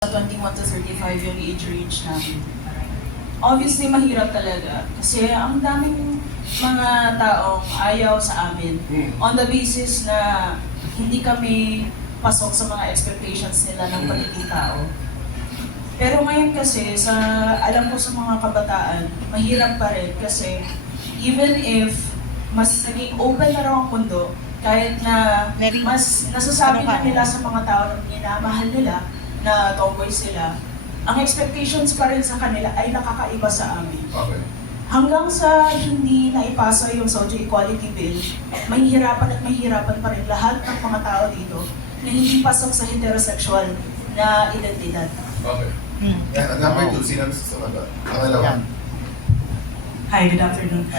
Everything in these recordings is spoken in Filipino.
21 to 35 yung age range namin. Obviously, mahirap talaga. Kasi ang daming mga taong ayaw sa amin on the basis na hindi kami pasok sa mga expectations nila ng pagiging tao. Pero ngayon kasi, alam ko sa mga kabataan, mahirap pa rin kasi even if mas naging open na raw ang mundo, kahit na mas nasasabi na nila sa mga tao na minamahal nila, na tomboy sila, ang expectations pa rin sa kanila ay nakakaiba sa amin. Okay. Hanggang sa hindi naipasa yung Socio Equality Bill, mahihirapan pa rin lahat ng mga tao dito na hindi pasok sa heterosexual na identidad. Okay. Number 2, sino gusto sumagot? Pangalawa. Hi, good afternoon.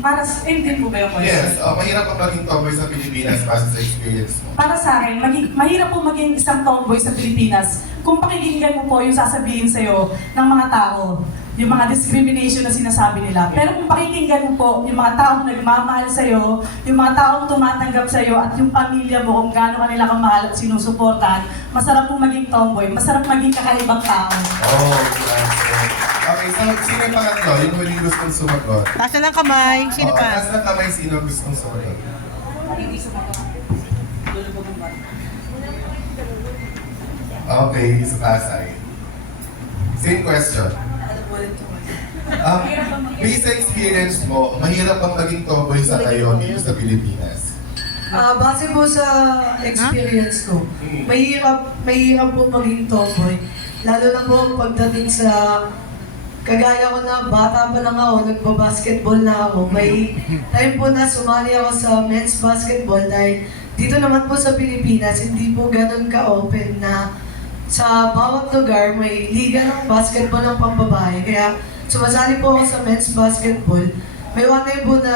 Para sa din po ba yung question? Yes, mahirap ang maging tomboy sa Pilipinas base sa experience mo. Para sa akin, mahirap po maging isang tomboy sa Pilipinas kung pakikinggan mo po yung sasabihin sa'yo ng mga tao, yung mga discrimination na sinasabi nila. Pero kung pakikinggan mo po yung mga taong nagmamahal sa'yo, yung mga taong tumatanggap sa'yo at yung pamilya mo kung gaano kanila kamahal at sinusuportahan, masarap po maging tomboy, masarap maging kakaibang tao. Oh, grabe. Okay, so sino yung pangatlo? Yung huling gustong sumagot? Taas na ng kamay. Sino pa? Taas ng kamay, sino gustong sumagot? Okay, sa Pasay. Same question. Based sa experience mo, mahirap bang maging tomboy sa kayo dito sa Pilipinas? Base po sa experience ko, mahirap po maging tomboy. Lalo na po pagdating sa, kagaya ko na bata pa lang ako, nagpa-basketball na ako. May time po na sumali ako sa men's basketball dahil dito naman po sa Pilipinas, hindi po ganun ka-open na sa bawat lugar may liga ng basketball ng pambabae. Kaya sumasali po ako sa men's basketball. May one time po na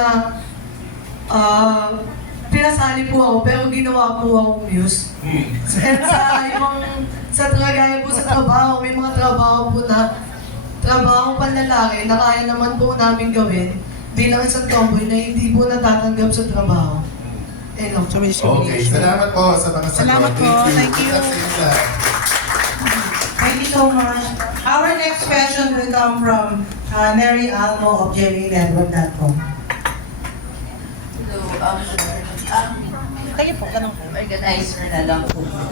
pinasali po ako pero ginawa po akong muse. And sa gaya po sa trabaho, may mga trabaho po na trabaho panlalaki na kaya naman po namin gawin bilang isang tomboy na hindi po natatanggap sa trabaho. Okay, salamat po sa mga sagot. Salamat po. Thank you. Thank you so much. Our next question will come from Mary Almo of JMNetwork.com. Hello, Kayo po, ganun po. organizer na lang po.